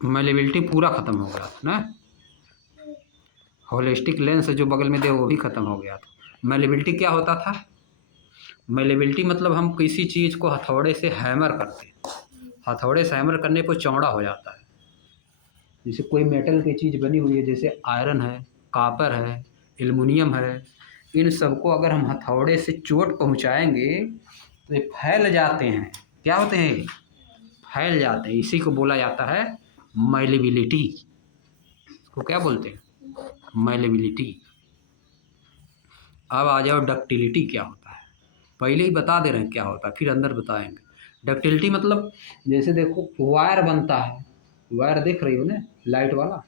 Malleability पूरा ख़त्म हो गया था ना। होलिस्टिक लेंस जो बगल में थे वो भी ख़त्म हो गया था। मेलेबिलिटी क्या होता था? मेलेबिलिटी मतलब हम किसी चीज़ को हथौड़े से हैमर करते हैं, हथौड़े से हैमर करने पर चौड़ा हो जाता है। जैसे कोई मेटल की चीज़ बनी हुई है, जैसे आयरन है, कापर है, एल्युमिनियम है, इन सबको अगर हम हथौड़े से चोट पहुंचाएंगे तो ये फैल जाते हैं। क्या होते हैं? फैल जाते हैं। इसी को बोला जाता है मेलेबिलिटी। इसको क्या बोलते हैं? मेलेबिलिटी। अब आ जाओ डक्टिलिटी क्या होता है। पहले ही बता दे रहे हैं क्या होता है, फिर अंदर बताएंगे। डक्टिलिटी मतलब जैसे देखो वायर बनता है, वायर देख रही हो ना, लाइट वाला।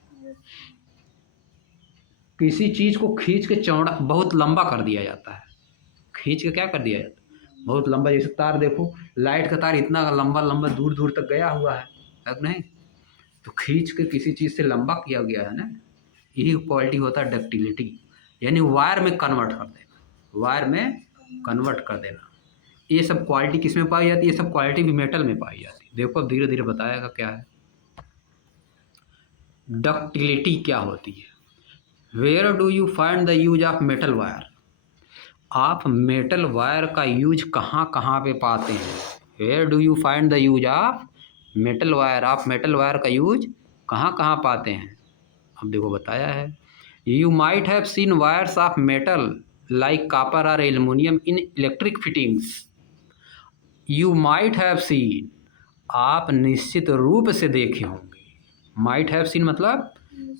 किसी चीज़ को खींच के चौड़ा बहुत लंबा कर दिया जाता है। खींच के क्या कर दिया जाता है? बहुत लंबा। जैसे तार देखो, लाइट का तार इतना लंबा लंबा दूर दूर तक गया हुआ है कि नहीं? तो खींच के किसी चीज़ से लंबा किया गया है ना, यही क्वालिटी होता है डक्टिलिटी। यानी वायर में कन्वर्ट कर देना, वायर में कन्वर्ट कर देना। ये सब क्वालिटी किस में पाई जाती है? ये सब क्वालिटी भी मेटल में पाई जाती है। देखो अब धीरे धीरे बताएगा क्या है डक्टिलिटी क्या होती है। Where do you find the use of metal wire? आप मेटल वायर का यूज कहाँ कहाँ पे पाते हैं? Where do you find the use of metal wire? आप मेटल वायर का यूज कहाँ कहाँ पाते हैं? अब देखो बताया है, you might have seen wires of metal like copper और aluminium in electric fittings. You might have seen, आप निश्चित रूप से देखे होंगे। माइट हैव सीन मतलब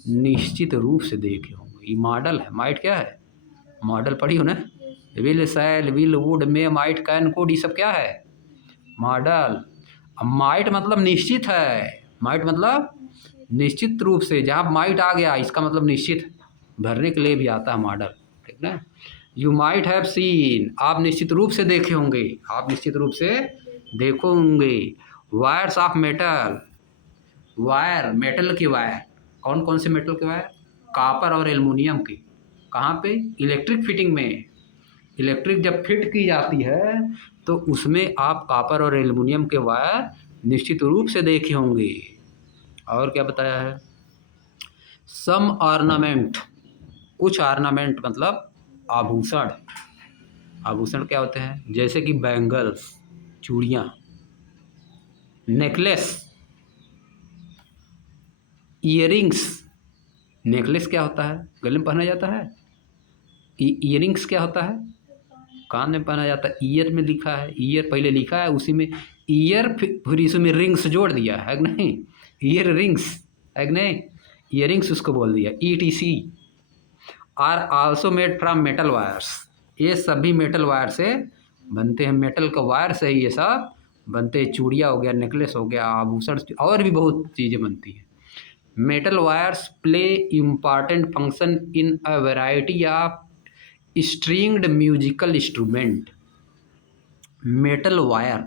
निश्चित रूप से देखे होंगे। ये मॉडल है। माइट क्या है? मॉडल पढ़ी हो ना? Will, shall, will, would, may, might, can, could, ये सब क्या है? मॉडल। अब माइट मतलब निश्चित है। माइट मतलब निश्चित रूप से। जहाँ माइट आ गया इसका मतलब निश्चित, भरने के लिए भी आता है मॉडल। ठीक ना? यू माइट हैव सीन, आप निश्चित रूप से देखे होंगे, आप निश्चित रूप से देखो होंगे। Wires of metal, wire metal की वायर। कौन कौन से मेटल के वायर? कॉपर और एल्युमिनियम की। कहाँ पे? इलेक्ट्रिक फिटिंग में। इलेक्ट्रिक जब फिट की जाती है तो उसमें आप कॉपर और एल्युमिनियम के वायर निश्चित रूप से देखे होंगे। और क्या बताया है? सम ऑर्नामेंट, कुछ ऑर्नामेंट मतलब आभूषण। आभूषण क्या होते हैं? जैसे कि बैंगल्स, चूड़ियाँ, नेकलेस, ईयरिंग्स। नेकलेस क्या होता है? गले में पहना जाता है। ईयरिंग्स क्या होता है? कान में पहना जाता है। ईयर में लिखा है, ईयर पहले लिखा है, उसी में ईयर, फिर इसमें रिंग्स जोड़ दिया है कि नहीं? ईयर रिंग्स है कि नहीं? ईयरिंग्स उसको बोल दिया। ETC are also made from metal wires. ये सभी मेटल वायर से बनते हैं। मेटल का वायर से ही ये सब बनते हैं। चूड़िया हो गया, नेकलेस हो गया, आभूषण, और भी बहुत चीज़ें बनती हैं। Metal wires play important function in a variety of stringed musical instrument. Metal wire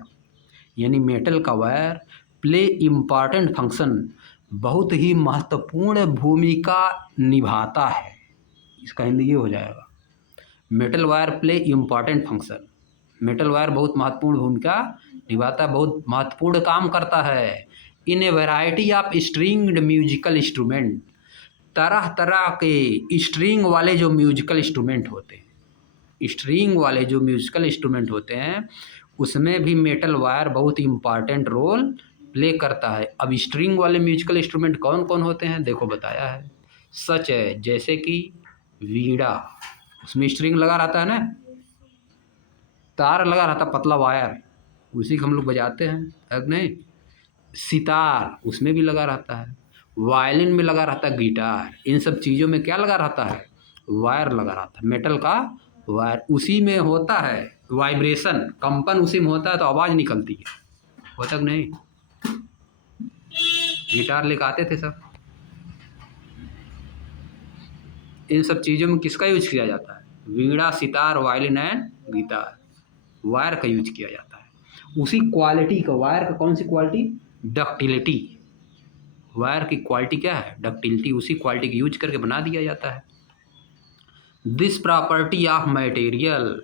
यानी मेटल का वायर प्ले इम्पॉर्टेंट फंक्शन, बहुत ही महत्वपूर्ण भूमिका निभाता है। इसका हिंदी ये हो जाएगा, metal wire play important function. Metal wire बहुत महत्वपूर्ण भूमिका निभाता है, बहुत महत्वपूर्ण काम करता है। In a variety of stringed musical instrument, तरह तरह के स्ट्रिंग वाले जो म्यूजिकल इंस्ट्रूमेंट होते हैं, स्ट्रिंग वाले जो म्यूजिकल इंस्ट्रूमेंट होते हैं उसमें भी मेटल वायर बहुत इम्पॉर्टेंट रोल प्ले करता है। अब स्ट्रिंग वाले म्यूजिकल इंस्ट्रूमेंट कौन कौन होते हैं देखो बताया है। सच है, जैसे कि वीणा, उसमें स्ट्रिंग लगा रहता है ना, तार लगा रहता, पतला वायर, उसी को हम लोग बजाते हैं, है नहीं? सितार उसमें भी लगा रहता है, वायलिन में लगा रहता है, गिटार, इन सब चीज़ों में क्या लगा रहता है? वायर लगा रहता है। मेटल का वायर, उसी में होता है वाइब्रेशन, कंपन उसी में होता है तो आवाज़ निकलती है। होता कि नहीं? गिटार लेकर आते थे सब। इन सब चीज़ों में किसका यूज किया जाता है? Veena, sitar, violin and guitar, wire का यूज किया जाता है। उसी क्वालिटी का वायर का, कौन सी क्वालिटी? डक्टिलिटी। वायर की क्वालिटी क्या है? डक्टिलिटी। उसी क्वालिटी की यूज करके बना दिया जाता है। This property of material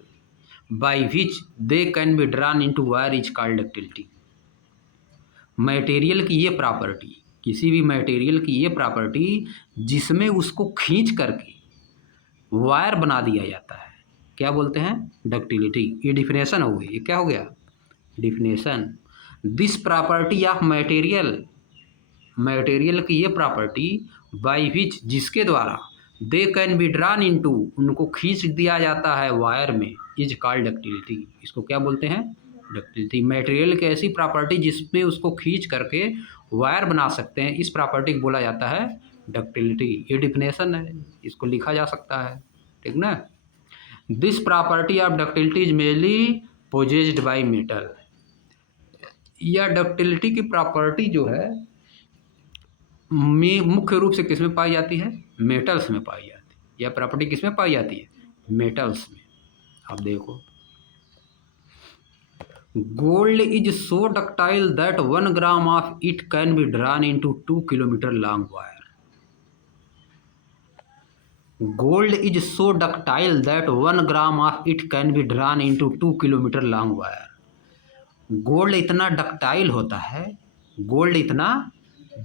by which they can be drawn into wire is called ductility. Material की ये प्रॉपर्टी किसी भी मटेरियल की ये प्रॉपर्टी जिसमें उसको खींच करके वायर बना दिया जाता है, क्या बोलते हैं? डक्टिलिटी। ये डिफिनेशन हो गई। ये क्या हो गया? Definition. This property of material, material की ये प्रॉपर्टी बाय विच, जिसके द्वारा they can be drawn into, उनको खींच दिया जाता है वायर में, इज कॉल्ड डक्टिलिटी। इसको क्या बोलते हैं? डक्टिलिटी। मटेरियल की ऐसी प्रॉपर्टी जिसमें उसको खींच करके वायर बना सकते हैं, इस प्रॉपर्टी को बोला जाता है डक्टिलिटी। ये डिफिनेशन है, इसको लिखा जा सकता है, ठीक ना। This property of ductility is mainly possessed by metal. या डक्टिलिटी की प्रॉपर्टी जो है मुख्य रूप से किस में पाई जाती है? मेटल्स में पाई जाती है। यह प्रॉपर्टी किस में पाई जाती है? मेटल्स में। अब देखो, gold is so ductile that 1 gram of it can be drawn into 2 kilometre long wire. Gold is so ductile that 1 gram of it can be drawn into 2 kilometre long wire. Gold इतना ductile होता है, gold इतना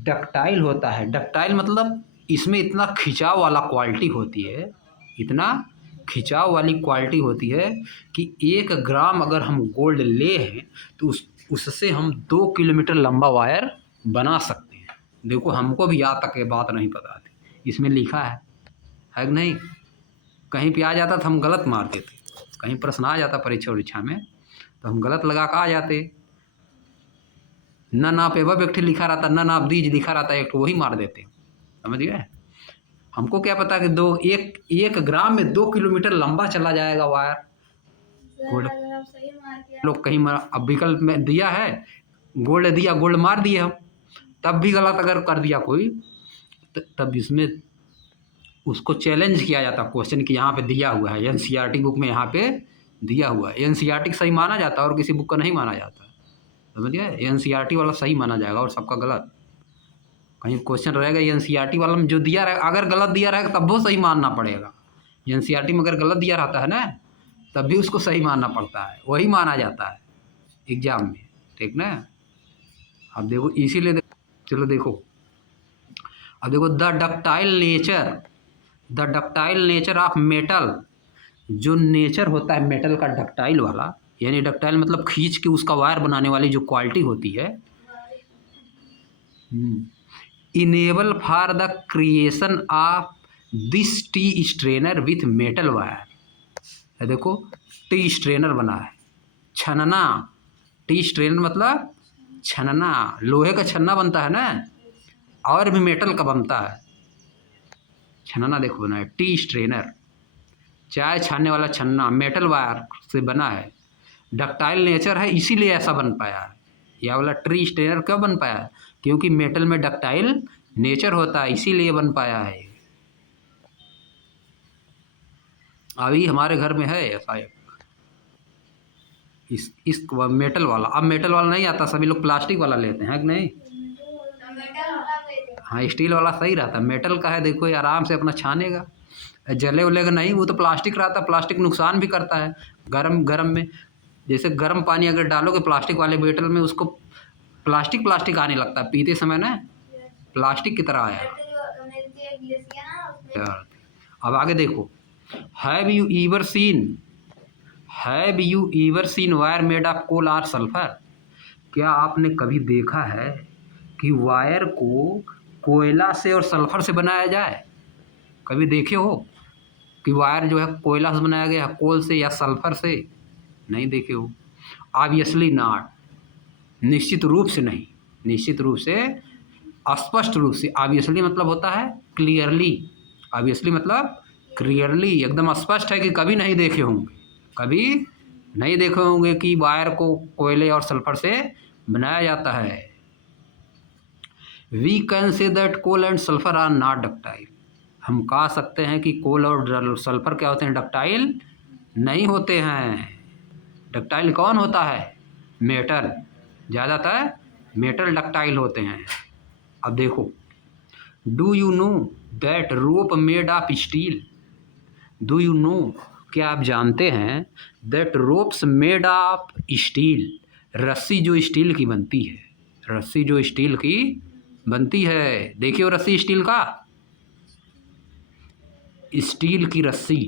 ductile होता है। Ductile मतलब इसमें इतना खिंचाव वाला क्वालिटी होती है, इतना खिंचाव वाली क्वालिटी होती है कि 1 ग्राम अगर हम गोल्ड ले हैं तो उससे हम 2 किलोमीटर लंबा वायर बना सकते हैं। देखो, हमको भी आज तक ये बात नहीं पता थी, इसमें लिखा है कि नहीं? कहीं पे आ जाता तो हम गलत मार देते, कहीं प्रश्न आ जाता परीक्षा में तो हम गलत लगा कर आ जाते। न नाप एवं एक लिखा रहता, न नाप दीज लिखा रहता, एक वही मार देते, समझ गए? हमको क्या पता कि एक ग्राम में 2 किलोमीटर लंबा चला जाएगा वायर। गोल्ड लोग कहीं अब विकल्प में दिया है, गोल्ड दिया, गोल्ड मार दिए हम, तब भी गलत अगर कर दिया कोई तब इसमें उसको चैलेंज किया जाता क्वेश्चन कि यहाँ पे दिया हुआ है, एनसीईआरटी बुक में यहाँ पे दिया हुआ है। एनसीईआरटी सही माना जाता है और किसी बुक का नहीं माना जाता, समझिए? एनसीईआरटी वाला सही माना जाएगा और सबका गलत। कहीं क्वेश्चन रहेगा एनसीईआरटी वाला में जो दिया रहेगा, अगर गलत दिया रहेगा तब वो सही मानना पड़ेगा। एनसीईआरटी में अगर गलत दिया रहता है ना तब भी उसको सही मानना पड़ता है, वही माना जाता है एग्जाम में, ठीक ना। अब देखो, इसीलिए चलो देखो, अब देखो, the ductile nature of metal, जो नेचर होता है मेटल का डक्टाइल वाला, यानी डक्टाइल मतलब खींच के उसका वायर बनाने वाली जो क्वालिटी होती है, enable for the creation of this T strainer with metal wire. देखो, टी स्ट्रेनर बना है, छनना। टी स्ट्रेनर मतलब छनना, लोहे का छन्ना बनता है ना, और भी मेटल का बनता है छनना। देखो बना है टी स्ट्रेनर, चाय छानने वाला छन्ना, मेटल वायर से बना है। डक्टाइल नेचर है इसीलिए ऐसा बन पाया है। यह वाला टी स्ट्रेनर क्यों बन पाया है? क्योंकि मेटल में डक्टाइल नेचर होता है, इसीलिए बन पाया है। अभी हमारे घर में है ऐसा एक इस मेटल वाला। अब मेटल वाला नहीं आता, सभी लोग प्लास्टिक वाला लेते हैं कि नहीं? हाँ, स्टील वाला सही रहता, मेटल का है देखो, ये आराम से अपना छानेगा, जले उलेगा नहीं। वो तो प्लास्टिक रहता, प्लास्टिक नुकसान भी करता है गरम में। जैसे गर्म पानी अगर डालोगे प्लास्टिक वाले बोतल में, उसको प्लास्टिक आने लगता है पीते समय ना, प्लास्टिक की तरह आया। अब आगे देखो, have you ever seen wire made of coal और सल्फर। क्या आपने कभी देखा है कि वायर को कोयला से और सल्फर से बनाया जाए? कभी देखे हो कि वायर जो है कोयला से बनाया गया, कोल से या सल्फर से? नहीं देखे हो। ऑब्वियसली नॉट, निश्चित रूप से नहीं, निश्चित रूप से, स्पष्ट रूप से। ऑब्वियसली मतलब होता है क्लियरली, ऑब्वियसली मतलब क्लियरली, एकदम स्पष्ट है कि कभी नहीं देखे होंगे, कभी नहीं देखे होंगे कि वायर को कोयले और सल्फर से बनाया जाता है। We can say that coal and sulphur are not ductile. हम कह सकते हैं कि कोल और सल्फर क्या होते हैं? डक्टाइल नहीं होते हैं। डक्टाइल कौन होता है? मेटल, ज़्यादातर मेटल डक्टाइल होते हैं। अब देखो, do you know that rope made of steel. Do you know, क्या आप जानते हैं? That ropes made of steel, रस्सी जो स्टील की बनती है, रस्सी जो स्टील की बनती है। देखिए वो रस्सी स्टील का, स्टील की रस्सी।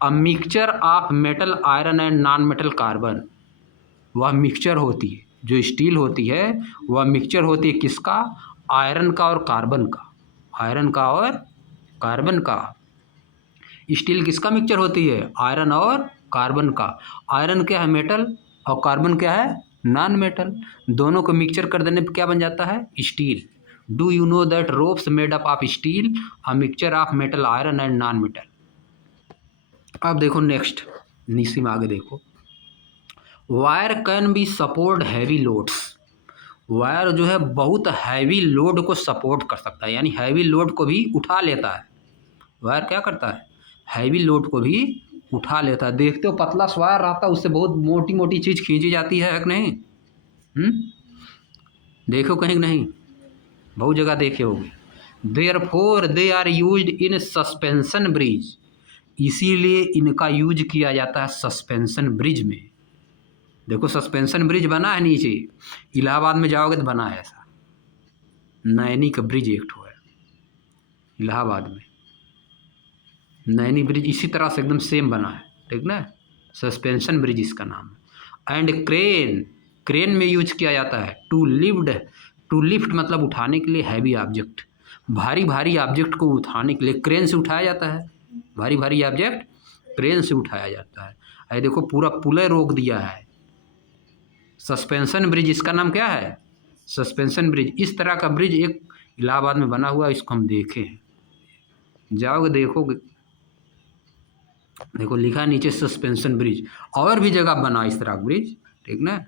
A mixture of metal iron and non metal carbon, वह मिक्सचर होती है, जो स्टील होती है वह मिक्सचर होती है किसका? आयरन का और कार्बन का, आयरन का और कार्बन का। स्टील किसका मिक्सचर होती है? आयरन और कार्बन का। आयरन क्या है? मेटल, और कार्बन क्या है? Non metal. दोनों को मिक्सचर कर देने पर क्या बन जाता है? Steel. Do you know that ropes made up of steel a mixture of metal iron and non metal. अब देखो नेक्स्ट, नीचे में आगे देखो, wire can be support heavy loads. Wire जो है बहुत हैवी लोड को सपोर्ट कर सकता है, यानी हैवी लोड को भी उठा लेता है। वायर क्या करता है? हैवी लोड को भी उठा लेता है। देखते हो पतला सा वायर रहता है, उससे बहुत मोटी मोटी चीज़ खींची जाती है कि नहीं? देखो कहीं नहीं, बहुत जगह देखे होगे। Therefore they are used in suspension bridge, इसीलिए इनका यूज किया जाता है सस्पेंशन ब्रिज में। देखो सस्पेंशन ब्रिज बना है नीचे, इलाहाबाद में जाओगे तो बना है ऐसा, नैनी का ब्रिज एक ठो है इलाहाबाद में, नैनी ब्रिज इसी तरह से एकदम सेम बना है, ठीक ना, सस्पेंशन ब्रिज इसका नाम है। एंड क्रेन, क्रेन में यूज किया जाता है टू लिफ्ट मतलब उठाने के लिए हैवी ऑब्जेक्ट, भारी भारी ऑब्जेक्ट को उठाने के लिए क्रेन से उठाया जाता है। भारी भारी ऑब्जेक्ट क्रेन से उठाया जाता है। अरे देखो पूरा पुले रोक दिया है। सस्पेंशन ब्रिज, इसका नाम क्या है? Suspension bridge. इस तरह का ब्रिज एक इलाहाबाद में बना हुआ है, इसको हम देखे हैं, जाओगे देखोगे, देखो लिखा है नीचे सस्पेंशन ब्रिज। और भी जगह बना इस तरह ब्रिज, ठीक ना।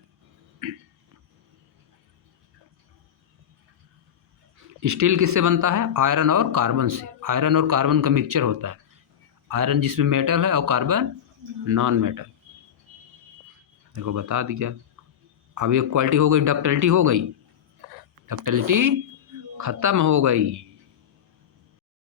स्टील किससे बनता है? आयरन और कार्बन से। आयरन और कार्बन का मिक्सचर होता है, आयरन जिसमें मेटल है और कार्बन नॉन मेटल। देखो बता दिया। अब ये क्वालिटी हो गई, डक्टिलिटी हो गई, डक्टिलिटी खत्म हो गई।